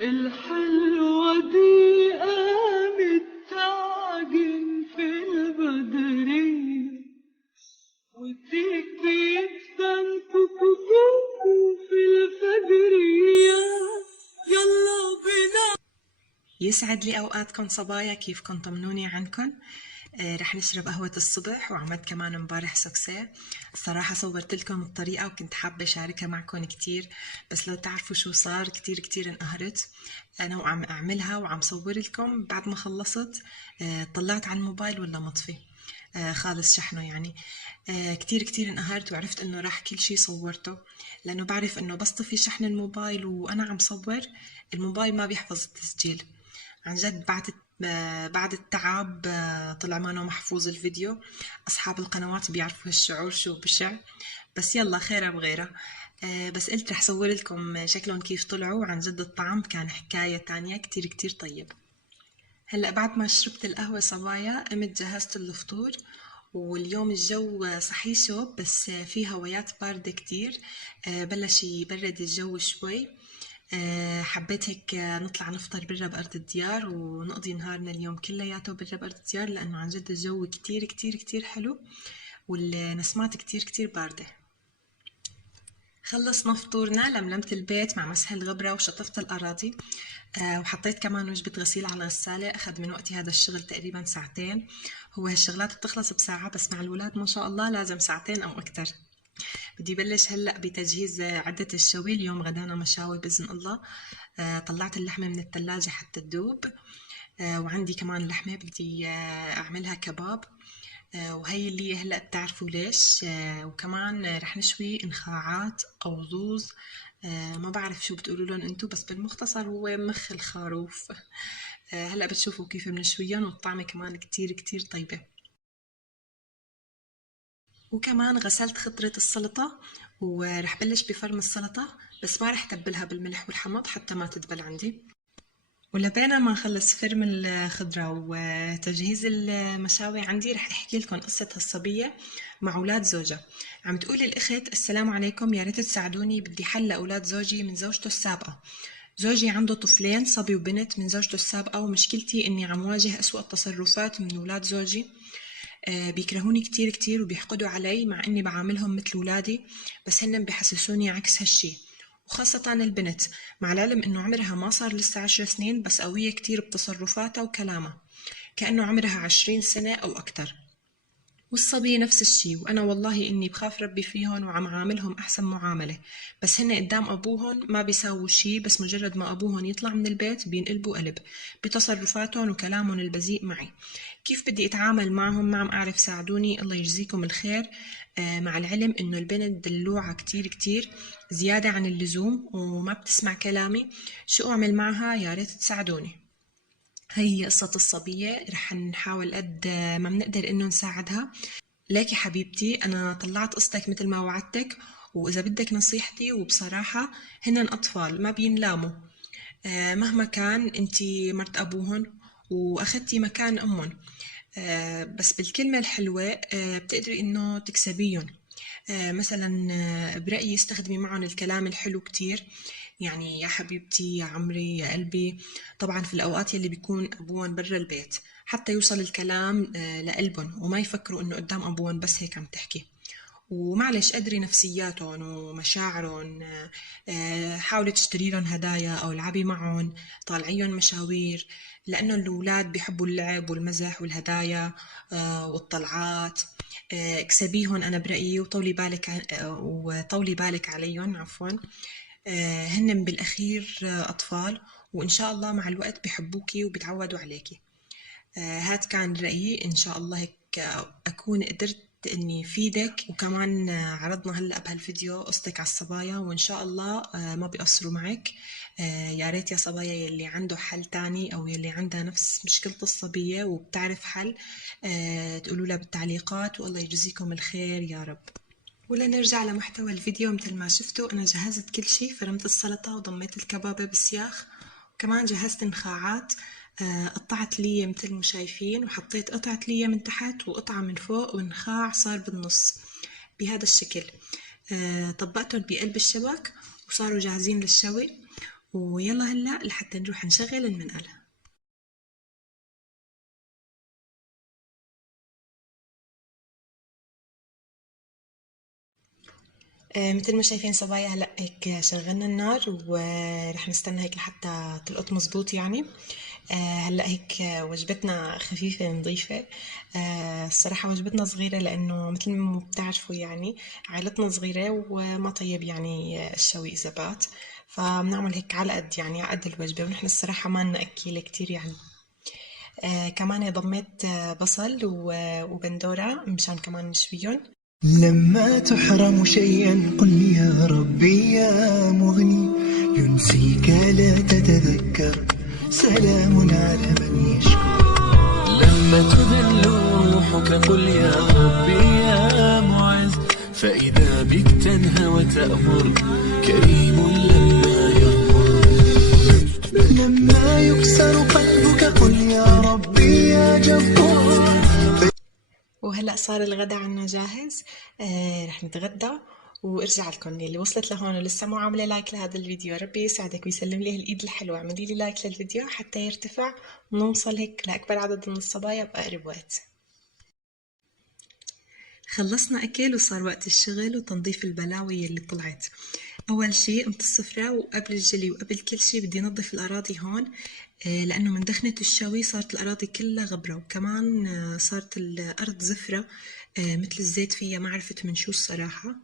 الحلوة دي قامت تعجن في البدرية والديك بيتفنكك في الفجرية. يلا بينا. يسعد لي أوقاتكم صبايا، كيفكن؟ طمنوني عنكن. رح نشرب قهوة الصبح، وعملت كمان امبارح سوكسيه. الصراحة صورت لكم الطريقة وكنت حابة أشاركها معكم كتير، بس لو تعرفوا شو صار كتير انقهرت أنا وعم أعملها وعم صور لكم. بعد ما خلصت طلعت على الموبايل ولا مطفي خالص شحنه يعني. كتير انقهرت وعرفت انه راح كل شي صورته، لانه بعرف انه بس طفي شحن الموبايل وانا عم صور الموبايل ما بيحفظ التسجيل. عن جد بعد التعب طلع ما محفوظ الفيديو. أصحاب القنوات بيعرفوا هالشعور شو بشع، بس يلا خيرها بغيرها. بس قلت رح صور لكم شكلهم كيف طلعوا. عن جد الطعم كان حكاية تانية، كتير طيب. هلأ بعد ما شربت القهوة صبايا قمت جهزت الفطور، واليوم الجو صحيح شوب بس في هوايات باردة كتير. بلش يبرد الجو شوي. حبيت هيك نطلع نفطر برا بأرض الديار ونقضي نهارنا اليوم كلياته برا بأرض الديار، لأنه عن جد الجو كتير حلو والنسمات كتير باردة. خلصنا فطورنا، لملمت البيت مع مسح الغبرة وشطفت الأراضي. وحطيت كمان وجبة غسيل على الغسالة. أخذ من وقتي هذا الشغل تقريبا ساعتين. هو هالشغلات بتخلص بساعة، بس مع الولاد ما شاء الله لازم ساعتين أو أكتر. بدي بلش هلأ بتجهيز عدة الشوي. اليوم غدانا مشاوي بإذن الله. طلعت اللحمة من الثلاجة حتى تذوب. وعندي كمان لحمة بدي أعملها كباب. وهي اللي هلأ بتعرفوا ليش. وكمان رح نشوي نخاعات أو زوز. ما بعرف شو بتقولوا لهم انتو، بس بالمختصر هو مخ الخروف. هلأ بتشوفوا كيف بنشويهم، والطعمة كمان كتير طيبة. وكمان غسلت خضرة السلطة ورح بلش بفرم السلطة، بس ما رح تبلها بالملح والحمض حتى ما تدبل عندي. ولبينا ما نخلص فرم الخضرة وتجهيز المشاوي عندي، رح احكي لكم قصة هالصبية مع اولاد زوجها. عم تقول الاخت: السلام عليكم، يا ريت تساعدوني، بدي حل لاولاد زوجي من زوجته السابقة. زوجي عنده طفلين، صبي وبنت، من زوجته السابقة، ومشكلتي اني عم واجه اسوأ التصرفات من اولاد زوجي. بيكرهوني كتير وبيحقدوا علي مع اني بعاملهم مثل ولادي، بس هن بحسسوني عكس هالشي. وخاصة البنت، مع العلم انه عمرها ما صار لسه 10 سنين، بس قوية كتير بتصرفاتها وكلامها كأنه عمرها 20 سنة او اكتر. والصبي نفس الشي، وأنا والله إني بخاف ربي فيهن وعم عاملهم أحسن معاملة، بس هن قدام أبوهن ما بيساووا شي، بس مجرد ما أبوهن يطلع من البيت بينقلبوا قلب بتصرفاتهم وكلامهم البذيء معي. كيف بدي أتعامل معهم؟ ما عم أعرف، ساعدوني الله يجزيكم الخير. مع العلم إنه البنت دلوعة كتير زيادة عن اللزوم وما بتسمع كلامي. شو أعمل معها؟ يا ريت تساعدوني. هي قصة الصبية، رح نحاول قد ما بنقدر إنه نساعدها. ليكي حبيبتي، أنا طلعت قصتك مثل ما وعدتك، وإذا بدك نصيحتي، وبصراحة هن أطفال ما بينلاموا. مهما كان أنتي مرت أبوهن وأخدتي مكان أمهم. بس بالكلمة الحلوة بتقدري إنه تكسبيهم. مثلا برأيي استخدمي معهم الكلام الحلو كتير، يعني يا حبيبتي، يا عمري، يا قلبي. طبعا في الأوقات يلي بيكون أبوهم برا البيت، حتى يوصل الكلام لقلبهم وما يفكروا إنه قدام أبوهم بس هيك عم تحكي. ومعلش قدري نفسياتهم ومشاعرهم. حاولي تشتري لهم هدايا أو العبي معهم، طالعيهم مشاوير، لأنه الأولاد بيحبوا اللعب والمزح والهدايا والطلعات. اكسبيهم أنا برأيي، وطولي بالك عليهم عفوا. هن بالأخير أطفال، وإن شاء الله مع الوقت بيحبوكي وبيتعودوا عليكي. هاد كان رأيي. إن شاء الله هيك أكون قدرت إني فيدك. وكمان عرضنا هلأ بهالفيديو قصتك على الصبايا، وإن شاء الله ما بيقصروا معك. يا ريت يا صبايا يلي عنده حل تاني أو يلي عندها نفس مشكلة الصبية وبتعرف حل، تقولوا لها بالتعليقات، والله يجزيكم الخير يا رب. ولنرجع لمحتوى الفيديو، مثل ما شفتوا أنا جهزت كل شي. فرمت السلطة وضميت الكبابة بالسياخ، وكمان جهزت نخاعات. قطعت لية مثل ما شايفين، وحطيت قطعة لية من تحت وقطعة من فوق، ونخاع صار بالنص بهذا الشكل. طبقتهم بقلب الشبك وصاروا جاهزين للشوي. ويلا هلا لحتى نروح نشغل المنقل. مثل ما شايفين صبايا هلا هيك شغلنا النار ورح نستنى هيك لحتى تلقط مزبوط يعني. هلا هيك وجبتنا خفيفة نظيفة. الصراحة وجبتنا صغيرة لأنه مثل ما بتعرفوا يعني عائلتنا صغيرة وما طيب يعني الشوي إذا بات، فبنعمل هيك على قد يعني على قد الوجبة، ونحن الصراحة ما لنا أكيلة كتير يعني. كمان ضميت بصل وبندورة مشان كمان نشويهم. لما تحرم شيئا قل يا ربي يا مغني، ينسيك لا تتذكر، سلام على من يشكر. لما تذل روحك قل يا ربي يا معز، فإذا بك تنهى وتأمر، كريم لما يغفر. لما يكسر قلبك قل يا ربي يا جبار. وهلأ صار الغدا عنا جاهز. رح نتغدى وارجع لكم. اللي وصلت لهون ولسه مو عامله لايك لهذا الفيديو ربي يسعدك ويسلم لي هالايد الحلوه، اعملي لي لايك للفيديو حتى يرتفع ونوصل هيك لاكبر عدد من الصبايا باقرب وقت. خلصنا اكل وصار وقت الشغل وتنظيف البلاوي اللي طلعت. اول شيء قمت الصفرة وقبل الجلي وقبل كل شيء بدي انظف الاراضي هون، لانه من دخنة الشوي صارت الاراضي كلها غبرة، وكمان صارت الارض زفرة مثل الزيت فيها، ما عرفت من شو الصراحة.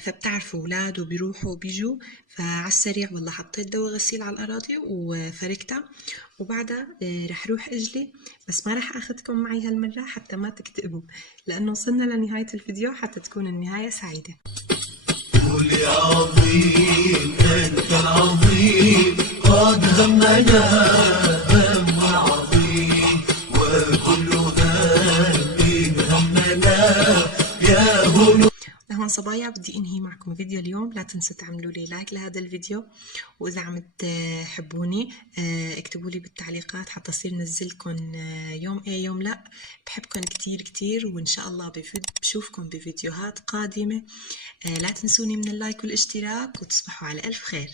فبتعرفوا اولاد وبيروحوا وبيجوا، فعالسريع والله حطيت دواء غسيل على الاراضي وفركتها، وبعدها رح روح اجلي. بس ما رح اخذكم معي هالمرة حتى ما تكتئبوا، لانه وصلنا لنهاية الفيديو حتى تكون النهاية سعيدة. قول يا عظيم أنت العظيم، قد همنا هم عظيم، وكل هم همنا يا هنو. لهون صبايا بدي انهي معكم فيديو اليوم. لا تنسوا تعملوا لي لايك لهذا الفيديو، واذا عم تحبوني اكتبوا لي بالتعليقات حتى اصير نزلكم يوم ايه يوم لا. بحبكم كتير كتير، وان شاء الله بشوفكم بفيديوهات قادمة. لا تنسوني من اللايك والاشتراك، وتصبحوا على الف خير.